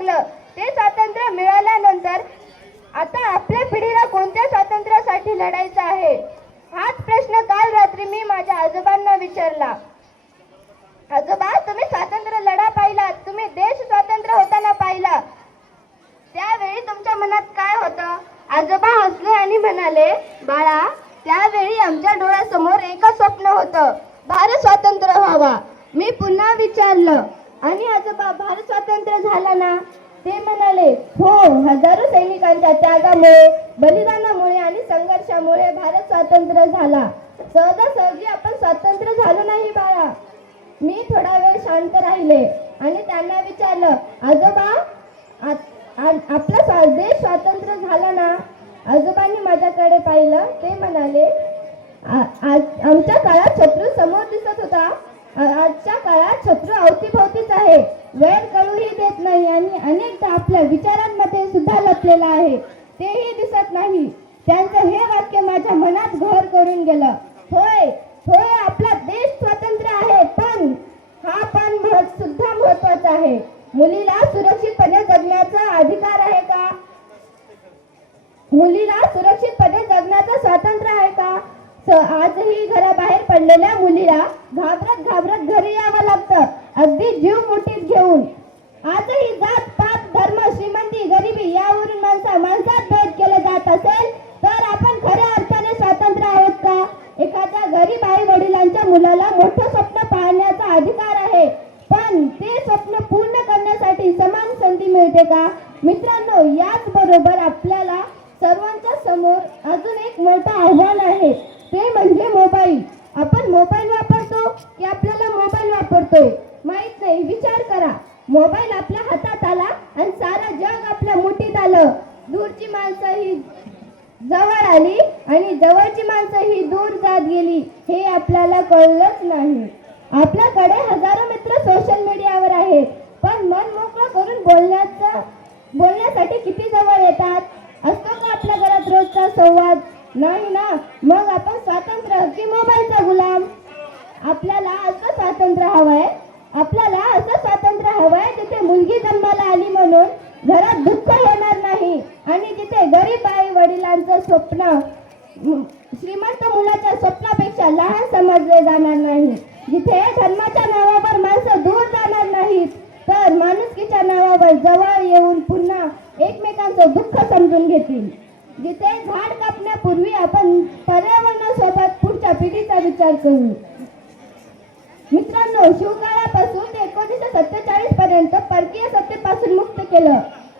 लागलं. ते स्वातंत्र्य मिळाल्यानंतर आता आपल्या पिढीला कोणत्या स्वातंत्र्यासाठी लढायचं आहे? हाच प्रश्न काल रात्री मी माझ्या आजोबांना विचारला. आजोबा, तुम्ही स्वातंत्र्य लढा पाहिलात, तुम्ही देश स्वतंत्र होताना पाहिला, त्यावेळी तुमच्या मनात काय होतं? आजोबा हसले आणि म्हणाले, बाळा, त्यावेळी आमच्या डोळ्यासमोर एकच स्वप्न होतं, भारत स्वतंत्र व्हावा. मी पुन्हा विचारलं, आणि आजोबा, भारत स्वतंत्र झाला ना? ते म्हणाले, हो, हजारो सैनिकांच्या त्यागामुळे, बलिदानामुळे आणि संघर्षामुळे भारत स्वतंत्र झाला. सहजासहजी आपण स्वतंत्र झालो नाही बाळा. मी थोडा वेळ शांत राहिले आणि त्यांना विचारलं, आजोबा, आपला देश स्वतंत्र झाला ना? आजोबांनी माझ्याकडे पाहिलं. ते म्हणाले, आमच्या काळात शत्रू समोर दिसत होता, आजच्या काळात शत्रू अवतीभोवतीच आहे, वेळ कळूही देत नाही आणि अनेकदा आपल्या विचारांमध्ये सुद्धा लपलेला आहे, तेही दिसत नाही. त्यांचं हे वाक्य माझ्या मनात घर करून गेलं. होय होय, आपला देश स्वतंत्र आहे, पण हा पण सुद्धा महत्वाचा आहे. मुलीला सुरक्षितपणे जगण्याचा अधिकार आहे का? मुलीला सुरक्षितपणे जगण्याचं स्वातंत्र्य आहे का? आजही घराबाहेर पडलेल्या मुलीला घाबरत घाबरत घरी यावं लागतं, अगदी जीव मुठीत घेऊन. आजही जात पात, धर्म, श्रीमंती, गरिबी यावरून माणसात भेद केले जात असेल तर आपण खऱ्या अर्थाने स्वतंत्र आहोत का? एखाद्या गरीब आई वडिलांच्या मुलाला मोठं स्वप्न पाहण्याचा अधिकार आहे, पण ते स्वप्न पूर्ण करण्यासाठी समान संधी मिळते का? मित्रांनो, याच बरोबर आपल्याला सर्वांच्या समोर अजून एक मोठं आव्हान आहे, ते म्हणजे मोबाईल. आपण मोबाईल वापरतो की आपल्याला मोबाईल वापरतोय माहित नाही. विचार करा, मोबाईल आपल्या हातात आला आणि सारं जग आपल्या मुठीत आलं. दूरची माणसं ही जवळ आली आणि जवळची माणसं ही दूर जात गेली, हे आपल्याला कळलंच नाही. आपल्याकडे हजारो मित्र सोशल मीडियावर आहेत, पण मन मोकळं करून बोलण्यासाठी किती जवळ येतात? असतो का आपल्या घरात रोजचा संवाद? नाही ना. मग आपण स्वातंत्र्य की मोबाईलचा गुलाम? आपल्याला असं स्वातंत्र्य हवंय, जिथे मुलगी जन्माला आली म्हणून घरात दुःख होणार नाही आणि जिथे गरीब आई वडिलांचं स्वप्न श्रीमंत मुलाच्या स्वप्नापेक्षा लहान समजले जाणार नाही, जिथे धर्माच्या नावावर माणसं दूर जाणार नाहीत तर माणुसकीच्या नावावर जवळ येऊन पुन्हा एकमेकांचं दुःख समजून घेतील, जिथे झाड कापण्यापूर्वी आपण पर्यावरणासोबत पुढच्या पिढीचा विचार करू. मित्रांनो, शिवकाळापासून 1947 पर्यंत परकीय सत्तेपासून मुक्त केलं.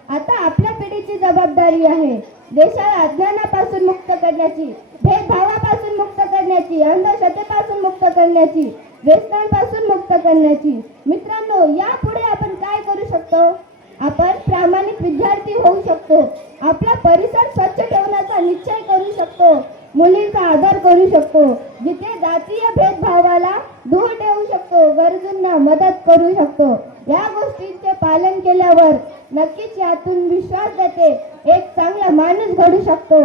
आता आपल्या पिढीची जबाबदारी आहे देशाला अज्ञानापासून मुक्त करण्याची, भेदभावापासून मुक्त करण्याची, अंधश्रद्धेपासून मुक्त करण्याची, व्यसनांपासून मुक्त करण्याची. मित्रांनो, यापुढे आपण काय करू शकतो? आपण प्रामाणिक विद्यार्थी होऊ शकतो, आपला परिसर स्वच्छ ठेवण्याचा निश्चय करू शकतो, मुलींचा आदर करू शकतो, जिथे जातीय भेदभावाला दूर ठेवू शकतो, गरजूंना मदत करू शकतो. या गोष्टींचे पालन केल्यावर नक्कीच यातून विश्वास देते एक चांगला माणूस घडू शकतो.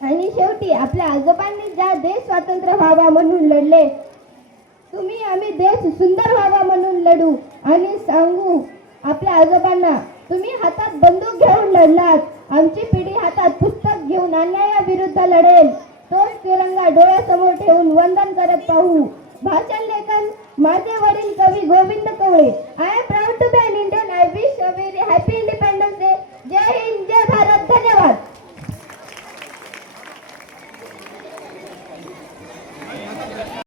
आणि शेवटी आपल्या आजोबांनी ज्या देश स्वतंत्र व्हावा म्हणून लढले, तुम्ही आम्ही देश सुंदर व्हावा म्हणून लढू आणि सांगू आपल्या आजोबांना, तुम्ही हातात बंदूक घेऊन लढलात, आमची पिढी हातात पुस्तक घेऊन अन्यायाविरुद्ध लढेल. तोच तिरंगा डोळ्यासमोर ठेवून वंदन करत पाहू. भाषण लेखन माझे वडील कवी Govind Kawale. I am proud to be an Indian. I